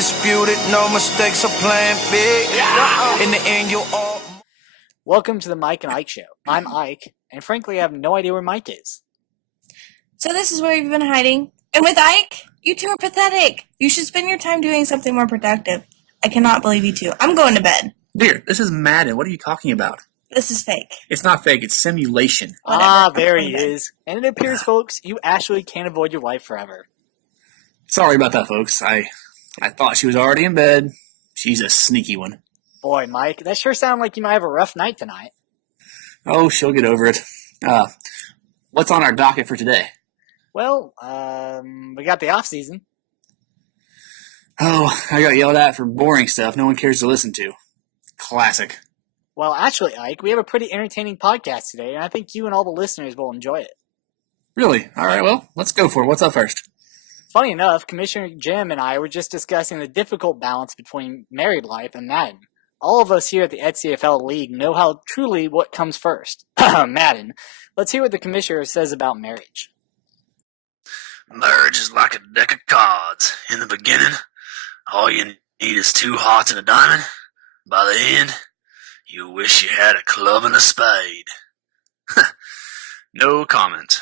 undisputed, no mistakes are playing big. In the end, you'll all... Welcome to the Mike and Ike Show. I'm Ike, and frankly, I have no idea where Mike is. So this is where you've been hiding? And with Ike, you two are pathetic. You should spend your time doing something more productive. I cannot believe you two. I'm going to bed. Dear, this is Madden. What are you talking about? This is fake. It's not fake. It's simulation. Whatever. There he is. And it appears, folks, you actually can't avoid your wife forever. Sorry about that, folks. I thought she was already in bed. She's a sneaky one. Boy, Mike, that sure sounded like you might have a rough night tonight. Oh, she'll get over it. What's on our docket for today? Well, we got the off season. Oh, I got yelled at for boring stuff no one cares to listen to. Classic. Well, actually, Ike, we have a pretty entertaining podcast today, and I think you and all the listeners will enjoy it. Really? All right, well, let's go for it. What's up first? Funny enough, Commissioner Jim and I were just discussing the difficult balance between married life and Madden. All of us here at the XCFL League know how truly what comes first. Madden. Let's hear what the Commissioner says about marriage. Marriage is like a deck of cards. In the beginning, all you need is two hearts and a diamond. By the end, you wish you had a club and a spade. No comment.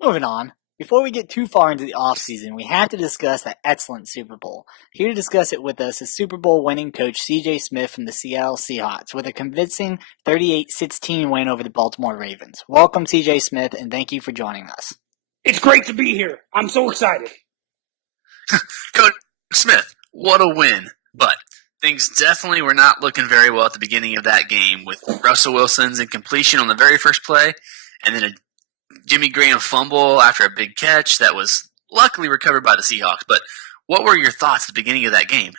Moving on. Before we get too far into the offseason, we have to discuss that excellent Super Bowl. Here to discuss it with us is Super Bowl winning coach CJ Smith from the Seattle Seahawks with a convincing 38-16 win over the Baltimore Ravens. Welcome, CJ Smith, and thank you for joining us. It's great to be here. I'm so excited. Coach Smith, what a win. But things definitely were not looking very well at the beginning of that game with Russell Wilson's incompletion on the very first play and then a Jimmy Graham fumble after a big catch that was luckily recovered by the Seahawks. But what were your thoughts at the beginning of that game?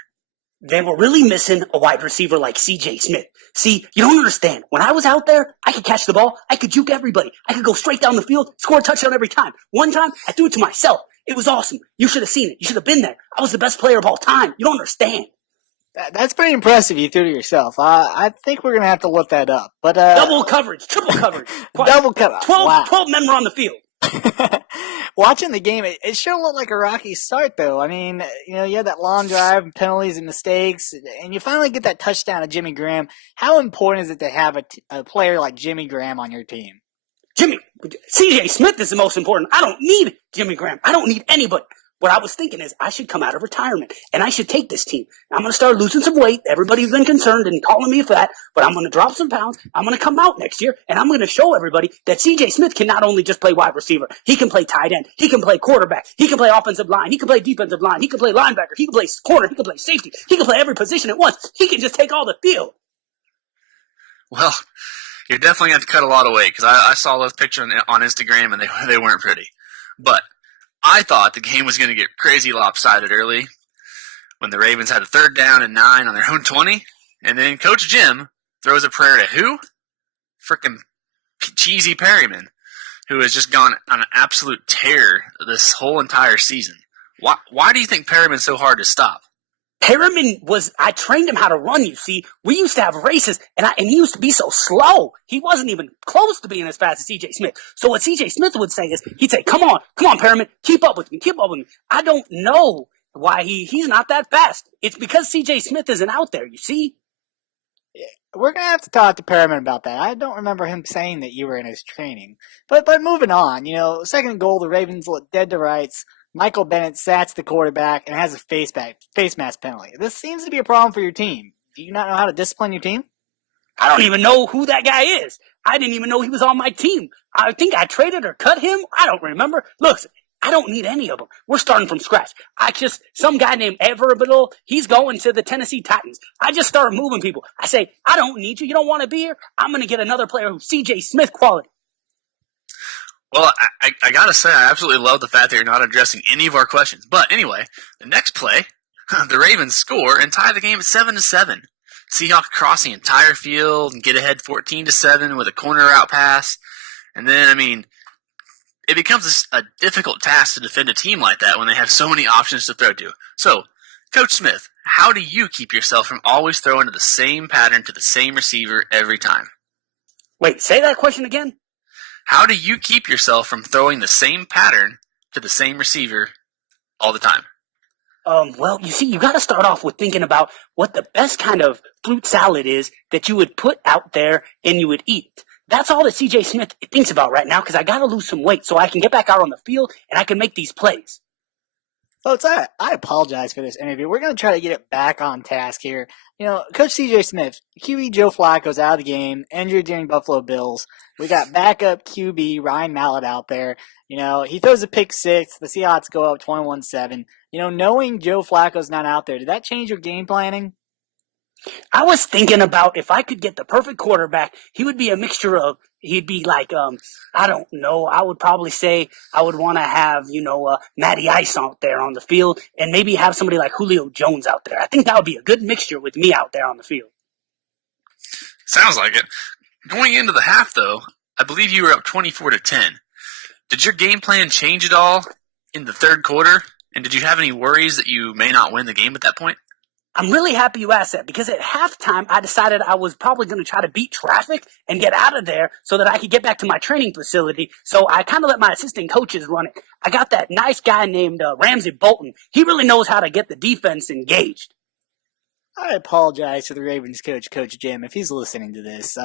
They were really missing a wide receiver like CJ Smith. See, you don't understand. When I was out there, I could catch the ball. I could juke everybody. I could go straight down the field, score a touchdown every time. One time, I threw it to myself. It was awesome. You should have seen it. You should have been there. I was the best player of all time. You don't understand. That's pretty impressive you threw to yourself. I think we're going to have to look that up. But double coverage, triple coverage. Double coverage. 12 men were on the field. Watching the game, it sure looked like a rocky start, though. I mean, you had that long drive and penalties and mistakes, and you finally get that touchdown of Jimmy Graham. How important is it to have a player like Jimmy Graham on your team? CJ Smith is the most important. I don't need Jimmy Graham. I don't need anybody. What I was thinking is I should come out of retirement, and I should take this team. I'm going to start losing some weight. Everybody's been concerned and calling me fat, but I'm going to drop some pounds. I'm going to come out next year, and I'm going to show everybody that C.J. Smith can not only just play wide receiver. He can play tight end. He can play quarterback. He can play offensive line. He can play defensive line. He can play linebacker. He can play corner. He can play safety. He can play every position at once. He can just take all the field. Well, you're definitely going to have to cut a lot of weight because I saw those pictures on Instagram, and they weren't pretty. But I thought the game was going to get crazy lopsided early when the Ravens had a 3rd down and 9 on their own 20, and then Coach Jim throws a prayer to who? Frickin' Cheesy Perryman, who has just gone on an absolute tear this whole entire season. Why do you think Perryman's so hard to stop? Perriman I trained him how to run, you see. We used to have races, and he used to be so slow. He wasn't even close to being as fast as C.J. Smith. So what C.J. Smith would say is, he'd say, come on, Perriman, keep up with me. I don't know why he's not that fast. It's because C.J. Smith isn't out there, you see. Yeah, we're going to have to talk to Perriman about that. I don't remember him saying that you were in his training. But moving on, second goal, the Ravens look dead to rights. Michael Bennett sats the quarterback and has a face mask penalty. This seems to be a problem for your team. Do you not know how to discipline your team? I don't even know who that guy is. I didn't even know he was on my team. I think I traded or cut him. I don't remember. Look, I don't need any of them. We're starting from scratch. Some guy named Everbiddle, he's going to the Tennessee Titans. I just start moving people. I say, I don't need you. You don't want to be here? I'm going to get another player who's C.J. Smith quality. Well, I got to say, I absolutely love the fact that you're not addressing any of our questions. But anyway, the next play, the Ravens score and tie the game at 7-7. Seahawks cross the entire field and get ahead 14-7 with a corner out pass. And then, it becomes a difficult task to defend a team like that when they have so many options to throw to. So, Coach Smith, how do you keep yourself from always throwing to the same pattern to the same receiver every time? Wait, say that question again? How do you keep yourself from throwing the same pattern to the same receiver all the time? Well, you see, you got to start off with thinking about what the best kind of fruit salad is that you would put out there and you would eat. That's all that CJ Smith thinks about right now because I got to lose some weight so I can get back out on the field and I can make these plays. Folks, I apologize for this interview. We're going to try to get it back on task here. Coach CJ Smith, QB Joe Flacco's out of the game, injured during Buffalo Bills. We got backup QB Ryan Mallett out there. He throws a pick six. The Seahawks go up 21-7. Knowing Joe Flacco's not out there, did that change your game planning? I was thinking about if I could get the perfect quarterback, he would be a mixture of, he'd be like, I don't know, I would probably say I would want to have, Matty Ice out there on the field and maybe have somebody like Julio Jones out there. I think that would be a good mixture with me out there on the field. Sounds like it. Going into the half, though, I believe you were up 24-10. Did your game plan change at all in the third quarter? And did you have any worries that you may not win the game at that point? I'm really happy you asked that because at halftime, I decided I was probably going to try to beat traffic and get out of there so that I could get back to my training facility. So I kind of let my assistant coaches run it. I got that nice guy named Ramsey Bolton. He really knows how to get the defense engaged. I apologize to the Ravens coach, Coach Jim, if he's listening to this.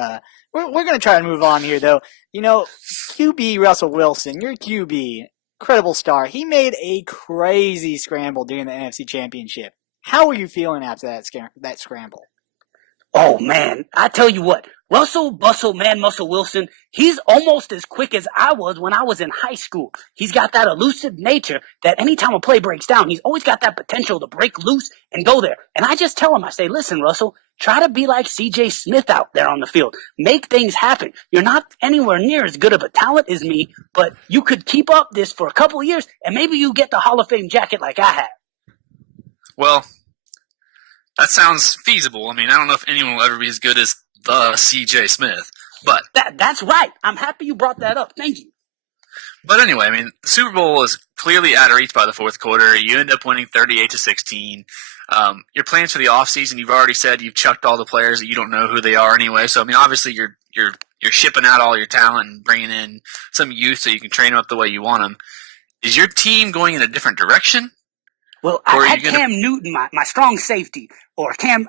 We're going to try to move on here, though. QB Russell Wilson, your QB, incredible star. He made a crazy scramble during the NFC Championship. How were you feeling after that scramble? Oh, man, I tell you what, Russell Muscle Wilson, he's almost as quick as I was when I was in high school. He's got that elusive nature that anytime a play breaks down, he's always got that potential to break loose and go there. And I just tell him, I say, listen, Russell, try to be like CJ Smith out there on the field. Make things happen. You're not anywhere near as good of a talent as me, but you could keep up this for a couple of years, and maybe you get the Hall of Fame jacket like I have. Well, that sounds feasible. I mean, I don't know if anyone will ever be as good as the CJ Smith, but that's right. I'm happy you brought that up. Thank you. But anyway, I mean, the Super Bowl is clearly out of reach by the fourth quarter. You end up winning 38-16. Your plans for the offseason, you've already said you've chucked all the players that you don't know who they are anyway. So I mean, obviously you're shipping out all your talent and bringing in some youth so you can train them up the way you want them. Is your team going in a different direction? Well, I had Cam Newton, my strong safety, or Cam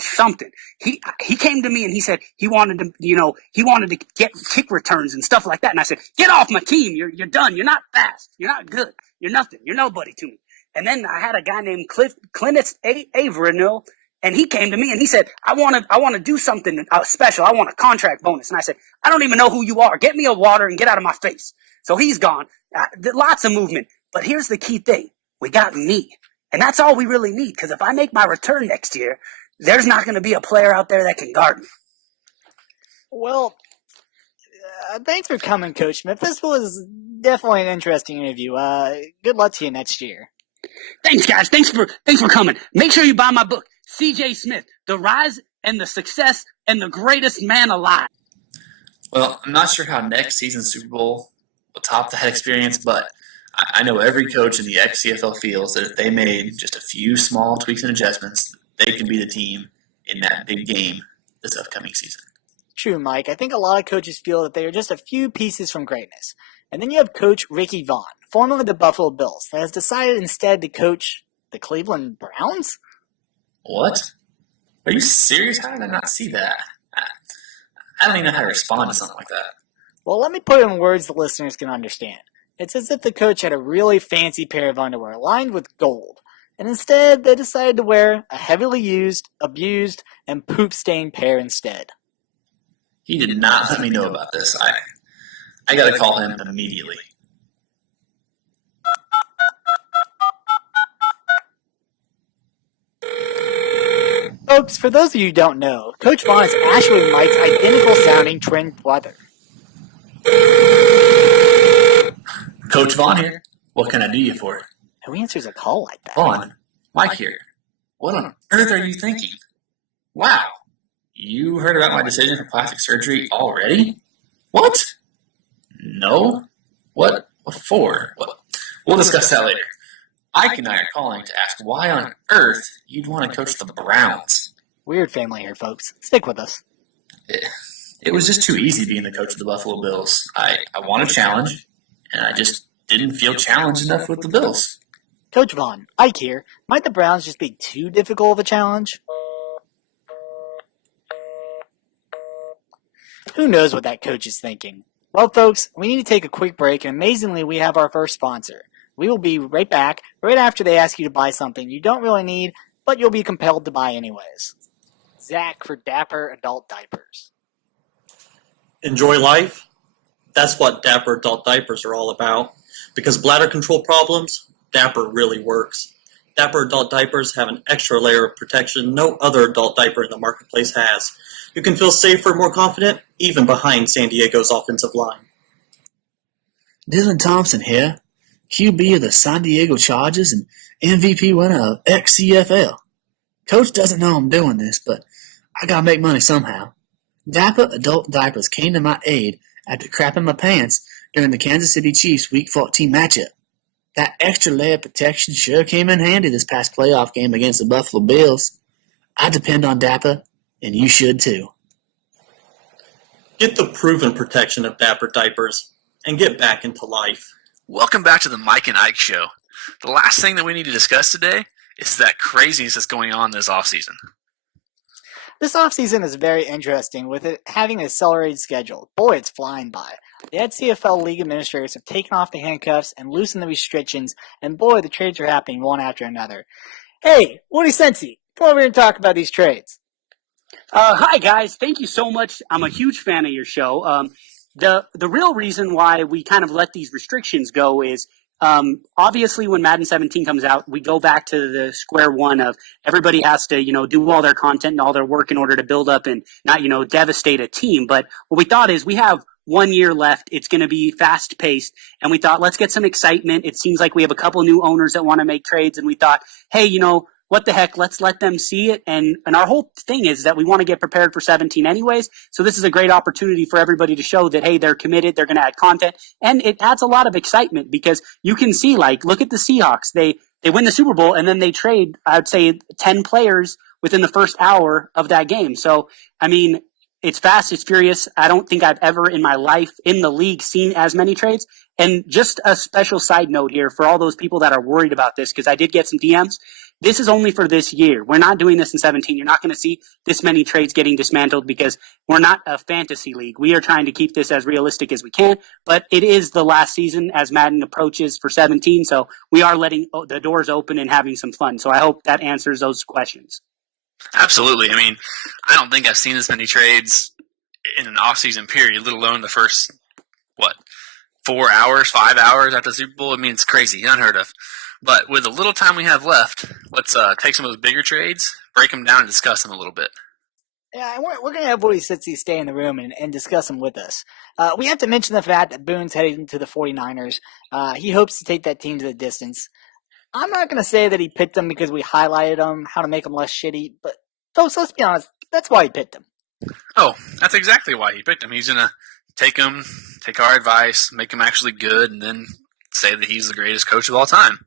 something. He came to me and he said he wanted to get kick returns and stuff like that. And I said, get off my team. You're done. You're not fast. You're not good. You're nothing. You're nobody to me. And then I had a guy named Clintus Averino, and he came to me and he said, I want to do something special. I want a contract bonus. And I said, I don't even know who you are. Get me a water and get out of my face. So he's gone. Lots of movement. But here's the key thing. We got me. And that's all we really need, because if I make my return next year, there's not going to be a player out there that can guard me. Well, thanks for coming, Coach Smith. This was definitely an interesting interview. Good luck to you next year. Thanks, guys. Thanks for coming. Make sure you buy my book, CJ Smith, The Rise and the Success and the Greatest Man Alive. Well, I'm not sure how next season's Super Bowl will top that experience, but I know every coach in the XCFL feels that if they made just a few small tweaks and adjustments, they can be the team in that big game this upcoming season. True, Mike. I think a lot of coaches feel that they are just a few pieces from greatness. And then you have Coach Ricky Vaughn, formerly of the Buffalo Bills, that has decided instead to coach the Cleveland Browns? What? Are you serious? How did I not see that? I don't even know how to respond to something like that. Well, let me put it in words the listeners can understand. It's as if the coach had a really fancy pair of underwear lined with gold, and instead they decided to wear a heavily used, abused, and poop-stained pair instead. He did not let me know about this. I got to call him immediately. Folks, for those of you who don't know, Coach Vaughn is actually Mike's identical-sounding twin brother. Coach Vaughn here. What can I do you for? Who answers a call like that? Vaughn, Mike here. What on earth are you thinking? Wow, you heard about my decision for plastic surgery already? What? No? What for? We'll discuss that later. Ike and I are calling to ask why on earth you'd want to coach the Browns. Weird family here, folks. Stick with us. It was just too easy being the coach of the Buffalo Bills. I want a challenge, and I just didn't feel challenged enough with the Bills. Coach Vaughn, Ike here. Might the Browns just be too difficult of a challenge? Who knows what that coach is thinking? Well, folks, we need to take a quick break, and amazingly, we have our first sponsor. We will be right back, right after they ask you to buy something you don't really need, but you'll be compelled to buy anyways. Zach for Dapper Adult Diapers. Enjoy life? That's what Dapper Adult Diapers are all about. Because bladder control problems, Dapper really works. Dapper Adult Diapers have an extra layer of protection no other adult diaper in the marketplace has. You can feel safer, more confident, even behind San Diego's offensive line. Dylan Thompson here, QB of the San Diego Chargers and MVP winner of XCFL. Coach doesn't know I'm doing this, but I gotta make money somehow. Dapper Adult Diapers came to my aid after crapping my pants during the Kansas City Chiefs Week 14 matchup. That extra layer of protection sure came in handy this past playoff game against the Buffalo Bills. I depend on Dapper, and you should too. Get the proven protection of Dapper Diapers and get back into life. Welcome back to the Mike and Ike Show. The last thing that we need to discuss today is that craziness that's going on this offseason. This offseason is very interesting with it having an accelerated schedule. Boy, it's flying by. The XCFL league administrators have taken off the handcuffs and loosened the restrictions, and boy, the trades are happening one after another. Hey, Woody Sensi, come over here and talk about these trades. Hi, guys. Thank you so much. I'm a huge fan of your show. The real reason why we kind of let these restrictions go is obviously when Madden 17 comes out, we go back to the square one of everybody has to, do all their content and all their work in order to build up and not, devastate a team. But what we thought is we have 1 year left. It's going to be fast paced. And we thought, let's get some excitement. It seems like we have a couple new owners that want to make trades. And we thought, hey, what the heck, let's let them see it. And our whole thing is that we want to get prepared for 17 anyways. So this is a great opportunity for everybody to show that, hey, they're committed, they're going to add content. And it adds a lot of excitement because you can see, look at the Seahawks. They win the Super Bowl and then they trade, I would say, 10 players within the first hour of that game. So, it's fast, it's furious. I don't think I've ever in my life in the league seen as many trades. And just a special side note here for all those people that are worried about this, because I did get some DMs. This is only for this year. We're not doing this in 17. You're not going to see this many trades getting dismantled because we're not a fantasy league. We are trying to keep this as realistic as we can, but it is the last season as Madden approaches for 17. So we are letting the doors open and having some fun. So I hope that answers those questions. Absolutely. I don't think I've seen this many trades in an off-season period, let alone the first, 4 hours, 5 hours after the Super Bowl. It's crazy, unheard of. But with the little time we have left, let's take some of those bigger trades, break them down, and discuss them a little bit. Yeah, we're going to have Woody Sitzy stay in the room and discuss them with us. We have to mention the fact that Boone's heading to the 49ers. He hopes to take that team to the distance. I'm not going to say that he picked them because we highlighted them, how to make them less shitty, but folks, let's be honest, that's why he picked them. Oh, that's exactly why he picked them. He's going to take our advice, make them actually good, and then say that he's the greatest coach of all time.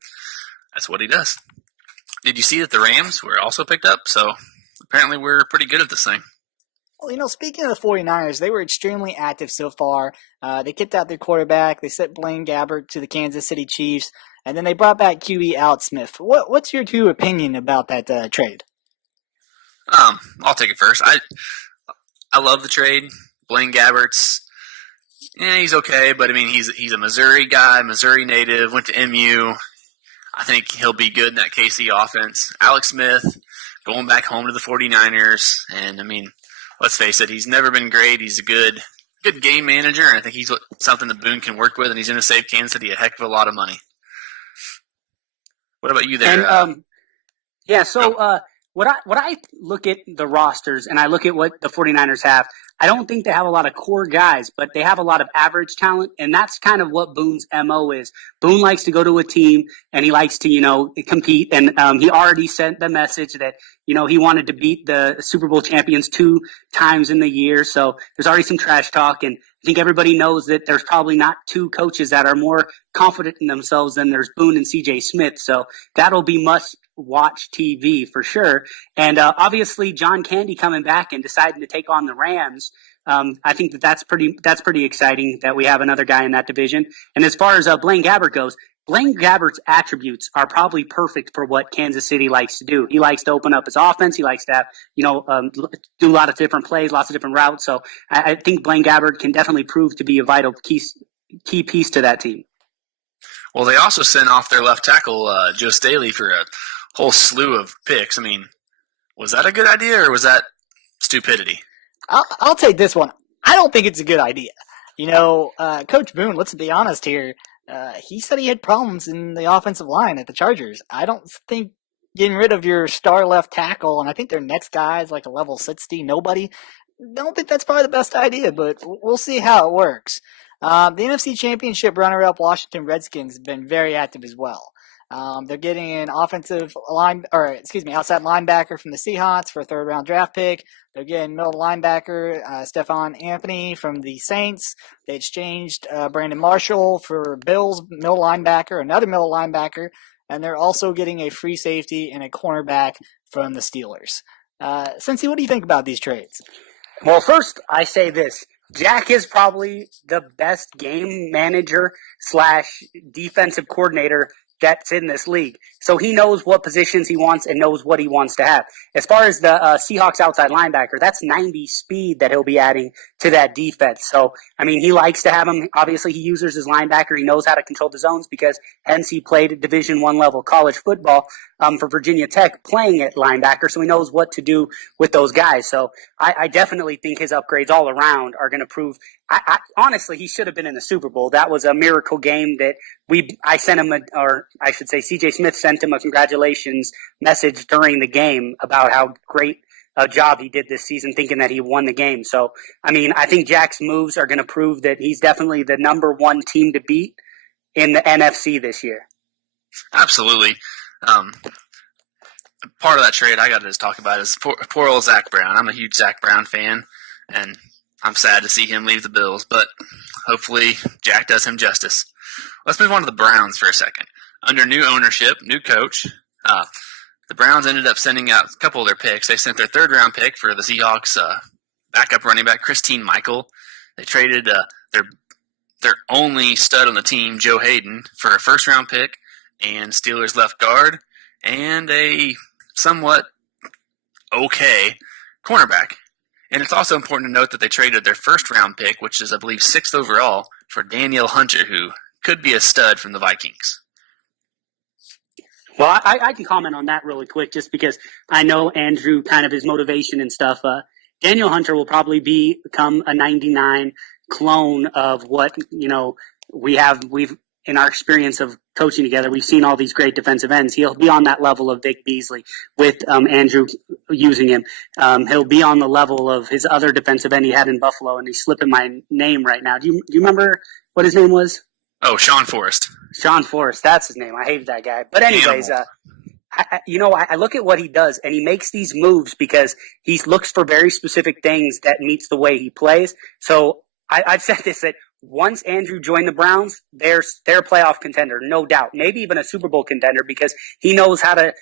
That's what he does. Did you see that the Rams were also picked up? So apparently we're pretty good at this thing. Well, speaking of the 49ers, they were extremely active so far. They kicked out their quarterback. They sent Blaine Gabbert to the Kansas City Chiefs. And then they brought back QB Alex Smith. What's your true opinion about that trade? I'll take it first. I love the trade. Blaine Gabbert's, he's okay, but he's a Missouri guy, Missouri native, went to MU. I think he'll be good in that KC offense. Alex Smith going back home to the 49ers, and let's face it, he's never been great. He's a good game manager, and I think he's something that Boone can work with, and he's going to save Kansas City a heck of a lot of money. What about you there? And, what I look at the rosters and I look at what the 49ers have, I don't think they have a lot of core guys, but they have a lot of average talent, and that's kind of what Boone's MO is. Boone likes to go to a team, and he likes to, compete, and he already sent the message that, he wanted to beat the Super Bowl champions 2 times in the year, so there's already some trash talk, and I think everybody knows that there's probably not 2 coaches that are more confident in themselves than there's Boone and CJ Smith, so that'll be must-watch TV for sure. And obviously John Candy coming back and deciding to take on the Rams, I think that's pretty exciting that we have another guy in that division. And as far as Blaine Gabbert goes, Blaine Gabbert's attributes are probably perfect for what Kansas City likes to do. He likes to open up his offense. He likes to have, do a lot of different plays, lots of different routes. So I think Blaine Gabbert can definitely prove to be a vital key piece to that team. Well, they also sent off their left tackle, Joe Staley, for a whole slew of picks. I mean, was that a good idea or was that stupidity? I'll take this one. I don't think it's a good idea. Coach Boone, let's be honest here. He said he had problems in the offensive line at the Chargers. I don't think getting rid of your star left tackle, and I think their next guy is like a level 60 nobody. Don't think that's probably the best idea, but we'll see how it works. The NFC Championship runner-up Washington Redskins have been very active as well. They're getting an outside linebacker from the Seahawks for a third-round draft pick. They're getting middle linebacker Stephon Anthony from the Saints. They exchanged Brandon Marshall for Bills middle linebacker, another middle linebacker, and they're also getting a free safety and a cornerback from the Steelers. Cincy, what do you think about these trades? Well, first, I say this. Jack is probably the best game manager / defensive coordinator that's in this league. So he knows what positions he wants and knows what he wants to have. As far as the Seahawks outside linebacker, that's 90 speed that he'll be adding to that defense. So, I mean, he likes to have him. Obviously, he uses his linebacker. He knows how to control the zones because hence he played at Division I level college football for Virginia Tech playing at linebacker. So he knows what to do with those guys. So I definitely think his upgrades all around are going to prove honestly, he should have been in the Super Bowl. That was a miracle game that I sent him CJ Smith sent him a congratulations message during the game about how great a job he did this season, thinking that he won the game. So, I mean, I think Jack's moves are going to prove that he's definitely the number one team to beat in the NFC this year. Absolutely. Part of that trade I got to just talk about is poor old Zach Brown. I'm a huge Zach Brown fan, and I'm sad to see him leave the Bills, but hopefully Jack does him justice. Let's move on to the Browns for a second. Under new ownership, new coach, the Browns ended up sending out a couple of their picks. They sent their third-round pick for the Seahawks backup running back, Christine Michael. They traded their only stud on the team, Joe Hayden, for a first-round pick and Steelers left guard and a somewhat okay cornerback. And it's also important to note that they traded their first-round pick, which is, I believe, 6th overall, for Daniel Hunter, who could be a stud from the Vikings. Well, I can comment on that really quick just because I know Andrew, kind of his motivation and stuff. Daniel Hunter will probably become a 99 clone of what, we've in our experience of coaching together, we've seen all these great defensive ends. He'll be on that level of Vic Beasley with Andrew using him. He'll be on the level of his other defensive end he had in Buffalo, and he's slipping my name right now. Do you remember what his name was? Oh, Sean Forrest. Sean Forrest, that's his name. I hated that guy. But anyways, I look at what he does, and he makes these moves because he looks for very specific things that meets the way he plays. So I've said this, that once Andrew joined the Browns, they're a playoff contender, no doubt. Maybe even a Super Bowl contender because he knows how to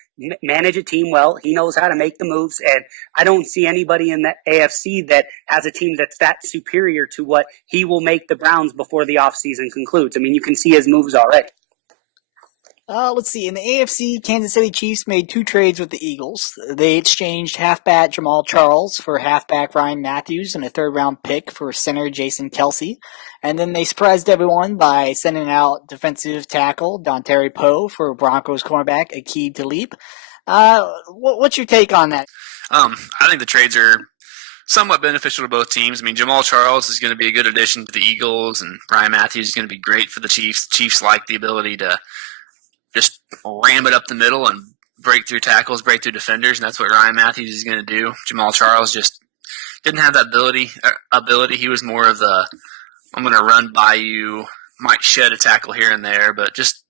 manage a team well. He knows how to make the moves, and I don't see anybody in the AFC that has a team that's that superior to what he will make the Browns before the offseason concludes. I mean, you can see his moves already. Let's see. In the AFC, Kansas City Chiefs made 2 trades with the Eagles. They exchanged halfback Jamal Charles for halfback Ryan Matthews and a third-round pick for center Jason Kelsey. And then they surprised everyone by sending out defensive tackle Dontari Poe for Broncos cornerback Aqib Talib. What's your take on that? I think the trades are somewhat beneficial to both teams. I mean, Jamal Charles is going to be a good addition to the Eagles, and Ryan Matthews is going to be great for the Chiefs. The Chiefs like the ability to just ram it up the middle and break through tackles, break through defenders, and that's what Ryan Matthews is going to do. Jamal Charles just didn't have that ability. He was more of the, I'm going to run by you, might shed a tackle here and there, but just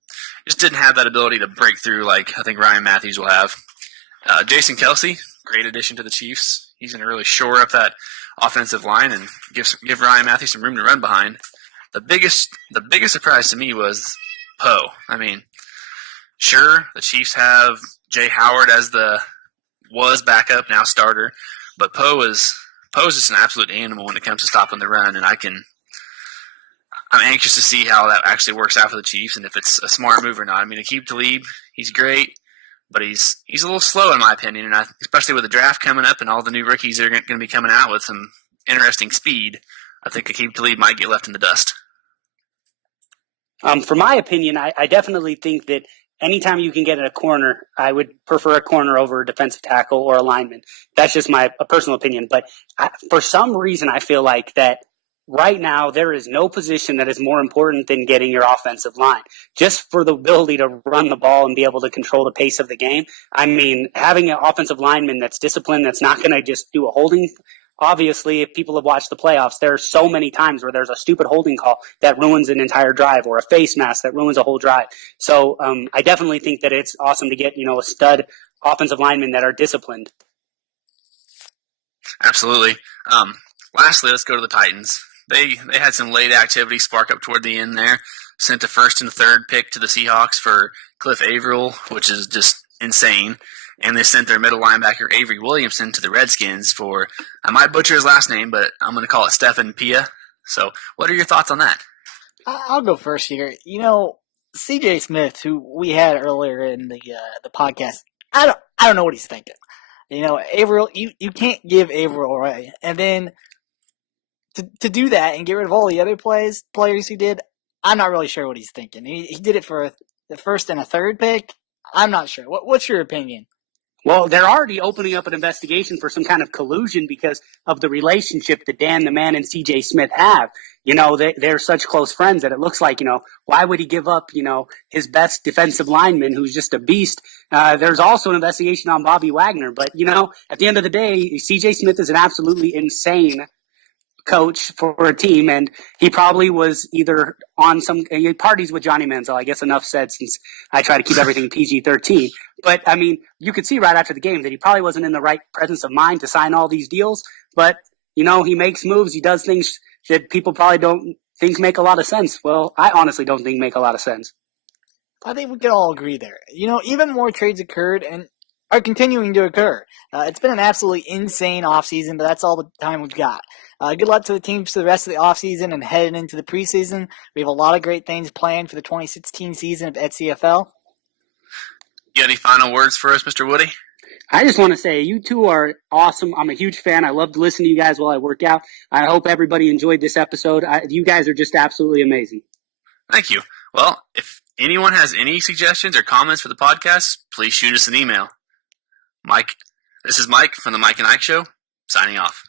didn't have that ability to break through like I think Ryan Matthews will have. Jason Kelsey, great addition to the Chiefs. He's going to really shore up that offensive line and give Ryan Matthews some room to run behind. The biggest surprise to me was Poe. I mean, sure, the Chiefs have Jay Howard as was backup, now starter, but Poe is just an absolute animal when it comes to stopping the run, and I'm anxious to see how that actually works out for the Chiefs and if it's a smart move or not. I mean, Aqib Talib, he's great, but he's a little slow in my opinion, and especially with the draft coming up and all the new rookies that are going to be coming out with some interesting speed, I think Aqib Talib might get left in the dust. For my opinion, I definitely think that anytime you can get a corner, I would prefer a corner over a defensive tackle or a lineman. That's just my personal opinion. But for some reason, I feel like that right now there is no position that is more important than getting your offensive line. Just for the ability to run the ball and be able to control the pace of the game. I mean, having an offensive lineman that's disciplined, that's not going to just do a holding. Obviously, if people have watched the playoffs, there are so many times where there's a stupid holding call that ruins an entire drive or a face mask that ruins a whole drive. So I definitely think that it's awesome to get, a stud offensive linemen that are disciplined. Absolutely. Lastly, let's go to the Titans. They had some late activity spark up toward the end there. Sent the first and third pick to the Seahawks for Cliff Averill, which is just insane. And they sent their middle linebacker, Avery Williamson, to the Redskins for, I might butcher his last name, but I'm going to call it Stephen Pia. So what are your thoughts on that? I'll go first here. C.J. Smith, who we had earlier in the podcast, I don't know what he's thinking. Averill, you can't give Averill away. And then to do that and get rid of all the other players he did, I'm not really sure what he's thinking. He did it for the first and a third pick. I'm not sure. What's your opinion? Well, they're already opening up an investigation for some kind of collusion because of the relationship that Dan the Man and C.J. Smith have. They're such close friends that it looks like, why would he give up, his best defensive lineman who's just a beast? There's also an investigation on Bobby Wagner. But, at the end of the day, C.J. Smith is an absolutely insane coach for a team, and he probably was either on some parties with Johnny Manziel. I guess enough said since I try to keep everything PG-13. But, I mean, you could see right after the game that he probably wasn't in the right presence of mind to sign all these deals. But, he makes moves. He does things that people probably don't think make a lot of sense. Well, I honestly don't think make a lot of sense. I think we can all agree there. Even more trades occurred and are continuing to occur. It's been an absolutely insane offseason, but that's all the time we've got. Good luck to the teams for the rest of the offseason and heading into the preseason. We have a lot of great things planned for the 2016 season of XCFL. You got any final words for us, Mr. Woody? I just want to say you two are awesome. I'm a huge fan. I love to listen to you guys while I work out. I hope everybody enjoyed this episode. You guys are just absolutely amazing. Thank you. Well, if anyone has any suggestions or comments for the podcast, please shoot us an email. This is Mike from the Mike and Ike Show, signing off.